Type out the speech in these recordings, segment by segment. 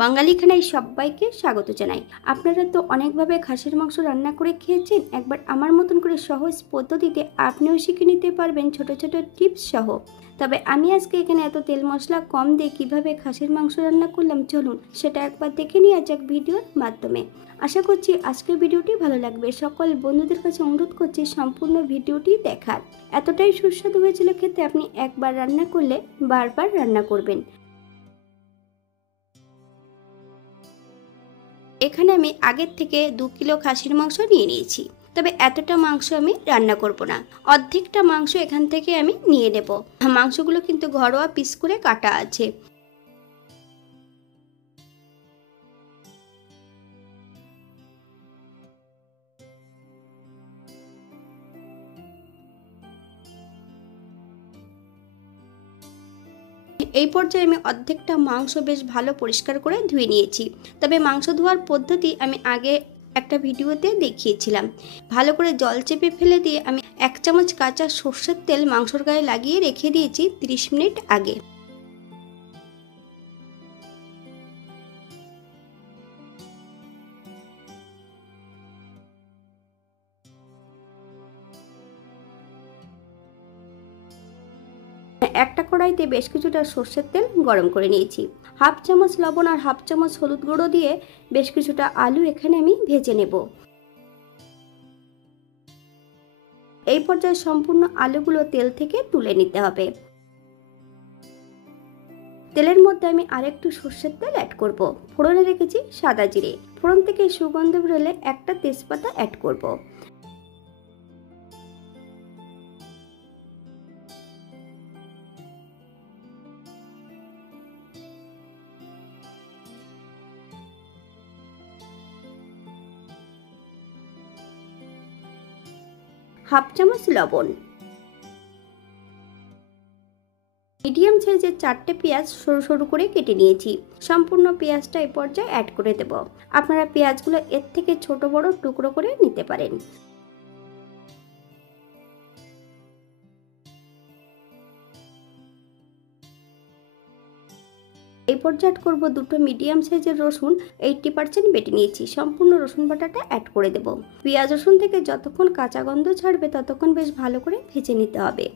বাঙালি খানায় সবাইকে স্বাগত জানাই। আপনারা তো অনেকভাবে খাসির মাংস রান্না করে খেয়েছেন। একবার আমার মতন করে সহজ পদ্ধতিতে আপনিও শিখে নিতে পারবেন ছোট ছোট টিপস সহ। তবে আমি আজকে এখানে এত তেল মশলা কম দিয়ে কিভাবে খাসির মাংস রান্না করলাম, চলুন সেটা একবার দেখে নেওয়া যাক ভিডিওর মাধ্যমে। আশা করছি আজকের ভিডিওটি ভালো লাগবে। সকল বন্ধুদের কাছে অনুরোধ করছি সম্পূর্ণ ভিডিওটি দেখার। এতটাই সুস্বাদু হয়েছিল খেতে, আপনি একবার রান্না করলে বারবার রান্না করবেন। এখানে আমি আগের থেকে 2 কিলো খাসির মাংস নিয়ে নিয়েছি। তবে এতটা মাংস আমি রান্না করব না, অর্ধেকটা মাংস এখান থেকে আমি নিয়ে নেব। মাংসগুলো কিন্তু ঘরোয়া পিস করে কাটা আছে। এই পর্যায়ে আমি অর্ধেকটা মাংস বেশ ভালো পরিষ্কার করে ধুয়ে নিয়েছি। তবে মাংস ধোয়ার পদ্ধতি আমি আগে একটা ভিডিওতে দেখিয়েছিলাম। ভালো করে জল চেপে ফেলে দিয়ে আমি 1 চামচ কাঁচা সর্ষের তেল মাংসর গায়ে লাগিয়ে রেখে দিয়েছি 30 মিনিট আগে। একটা কড়াইতে বেশ কিছুটা সর্ষের তেল গরম করে নিয়েছি। 1/2 চামচ লবণ আর 1/2 চামচ হলুদ গুঁড়ো দিয়ে বেশ কিছুটা আলু এখানে আমি ভেজে নেব। এই পর্যায়ে সম্পূর্ণ আলুগুলো তেল থেকে তুলে নিতে হবে। তেলের মধ্যে আমি আরেকটু সর্ষের তেল অ্যাড করব। ফোড়নে রেখেছি সাদা জিরে। ফোড়ন থেকে সুগন্ধ বেরোলে একটা তেজপাতা অ্যাড করব। হাফ চামচ লবণ। মিডিয়াম সাইজের 4টে পেঁয়াজ সরু সরু করে কেটে নিয়েছি। সম্পূর্ণ পেঁয়াজটা এই পর্যায়ে অ্যাড করে দেব। আপনারা পেঁয়াজগুলো এর থেকে ছোট বড় টুকরো করে নিতে পারেন। এই পর্যায়ে অ্যাড করব 2টো মিডিয়াম সাইজের রসুন। 80% বেটে নিয়েছি। সম্পূর্ণ রসুন বাটাটা অ্যাড করে দেব। পেঁয়াজ রসুন থেকে যতক্ষণ কাঁচা গন্ধ ছাড়বে ততক্ষণ বেশ ভালো করে ভেজে নিতে হবে।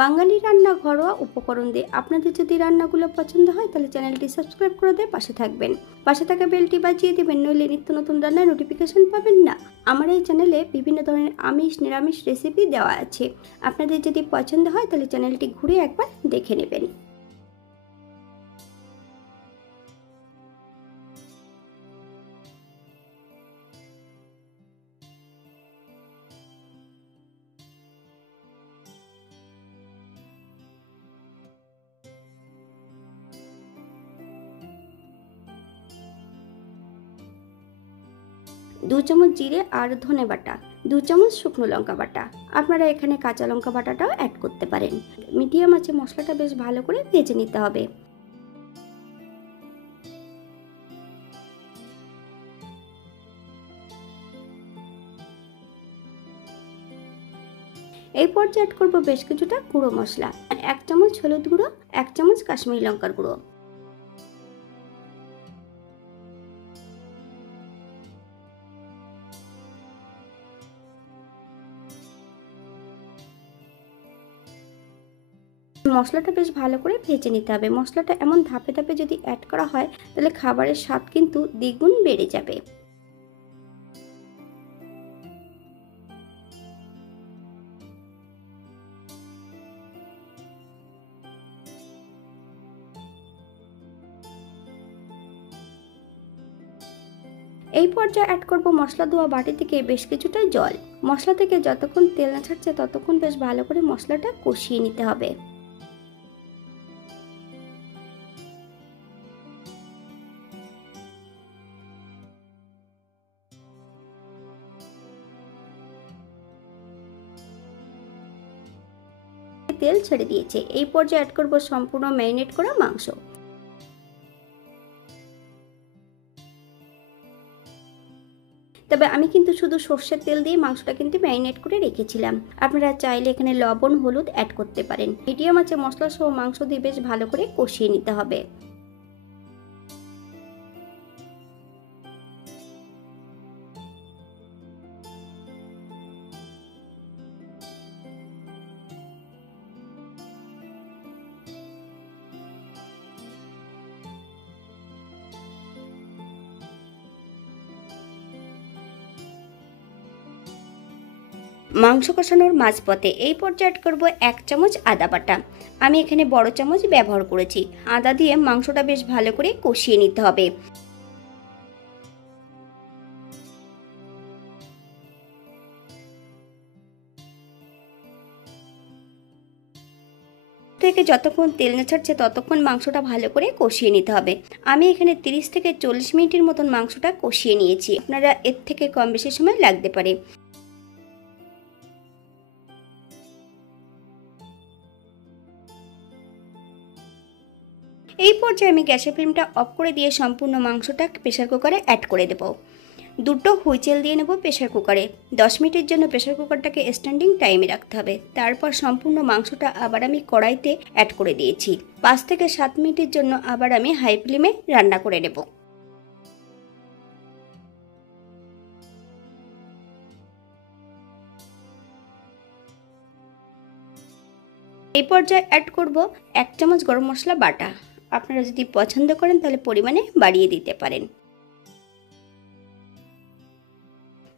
বাঙালি রান্না ঘরোয়া উপকরণ দিয়ে। আপনাদের যদি রান্নাগুলো পছন্দ হয় তাহলে চ্যানেলটি সাবস্ক্রাইব করে দিয়ে পাশে থাকবেন। পাশে থাকা বেলটি বাজিয়ে দেবেন, নইলে নিত্য নতুন রান্নার নোটিফিকেশন পাবেন না। আমার এই চ্যানেলে বিভিন্ন ধরনের আমিষ নিরামিষ রেসিপি দেওয়া আছে। আপনাদের যদি পছন্দ হয় তাহলে চ্যানেলটি ঘুরে একবার দেখে নেবেন। 2 চামচ জিরে আর ধনে বাটা, 2 চামচ শুকনো লঙ্কা বাটা। আপনারা এখানে কাঁচা লঙ্কা বাটাটাও অ্যাড করতে পারেন। মিডিয়াম আঁচে মশলাটা বেশ ভালো করে ভেজে নিতে হবে। এই পর্যায়ে অ্যাড করব বেশ কিছুটা গুঁড়ো মশলা। 1 চামচ হলুদ গুঁড়ো, 1 চামচ কাশ্মীরি লঙ্কার গুঁড়ো। মশলাটা বেশ ভালো করে ভেজে নিতে হবে। মশলাটা এমন ধাপে ধাপে যদি অ্যাড করা হয় তাহলে খাবারের স্বাদ কিন্তু দ্বিগুণ বেড়ে যাবে। এই পর্যায়ে অ্যাড করব মশলা ধোয়া বাটি থেকে বেশ কিছুটা জল। মশলা থেকে যতক্ষণ তেল না ছাড়ছে ততক্ষণ বেশ ভালো করে মশলাটা কষিয়ে নিতে হবে। তেল ছেড়ে দিয়েছে। এই পর্যায়ে অ্যাড করব সম্পূর্ণ ম্যারিনেট করা মাংস। তবে আমি কিন্তু শুধু সর্ষের তেল দিয়ে মাংসটা কিন্তু ম্যারিনেট করে রেখেছিলাম। আপনারা চাইলে এখানে লবণ হলুদ অ্যাড করতে পারেন। মিডিয়াম আঁচে মশলা সহ মাংস দিয়ে বেশ ভালো করে কষিয়ে নিতে হবে। মাংস কষানোর মাঝপথে এই পর্যায়ে অ্যাড করব 1 চামচ আদা বাটা। আমি এখানে বড় চামচ ব্যবহার করেছি। আদা দিয়ে মাংসটা বেশ ভালো করে কষিয়ে নিতে হবে। থেকে যতক্ষণ তেল না ছাড়ছে ততক্ষণ মাংসটা ভালো করে কষিয়ে নিতে হবে। আমি এখানে 30 থেকে 40 মিনিটের মতন মাংসটা কষিয়ে নিয়েছি। আপনারা এর থেকে কম বেশি সময় লাগতে পারে। এই পর্যায়ে আমি গ্যাসের ফ্লেমটা অফ করে দিয়ে সম্পূর্ণ মাংসটা প্রেসার কুকারে অ্যাড করে দেব। দুটো হুইচেল দিয়ে নেব প্রেসার কুকারে। 10 মিনিটের জন্য প্রেসার কুকারটাকে স্ট্যান্ডিং টাইমে রাখতে হবে। তারপর সম্পূর্ণ মাংসটা আবার আমি কড়াইতে অ্যাড করে দিয়েছি। 5 থেকে 7 মিনিটের জন্য আবার আমি হাই ফ্লেমে রান্না করে নেব। এই পর্যায়ে অ্যাড করব 1 চামচ গরম মশলা বাটা। আপনারা যদি পছন্দ করেন তাহলে পরিমাণে বাড়িয়ে দিতে পারেন।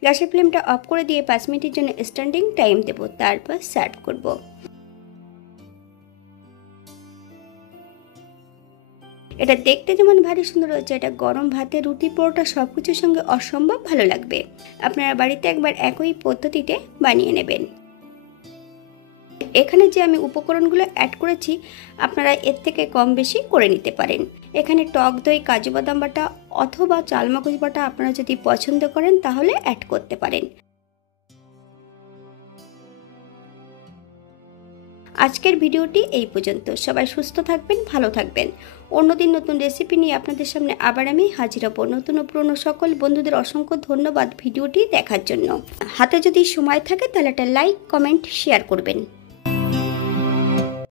গ্যাসের ফ্লেমটা অফ করে দিয়ে 5 মিনিটের জন্য স্ট্যান্ডিং টাইম দেব। তারপর সার্ভ করব। এটা দেখতে যেমন ভারী সুন্দর হচ্ছে, এটা গরম ভাতে রুটি পরোটা সবকিছুর সঙ্গে অসম্ভব ভালো লাগবে। আপনারা বাড়িতে একবার একই পদ্ধতিতে বানিয়ে নেবেন। এখানে যে আমি উপকরণগুলো অ্যাড করেছি আপনারা এর থেকে কম বেশি করে নিতে পারেন। এখানে টক দই, কাজু বাদাম বাটা অথবা চালমগজ বাটা আপনারা যদি পছন্দ করেন তাহলে অ্যাড করতে পারেন। আজকের ভিডিওটি এই পর্যন্ত। সবাই সুস্থ থাকবেন, ভালো থাকবেন। অন্যদিন নতুন রেসিপি নিয়ে আপনাদের সামনে আবার আমি হাজির হব। নতুন ও পুরনো সকল বন্ধুদের অসংখ্য ধন্যবাদ ভিডিওটি দেখার জন্য। হাতে যদি সময় থাকে তাহলে একটা লাইক, কমেন্ট, শেয়ার করবেন।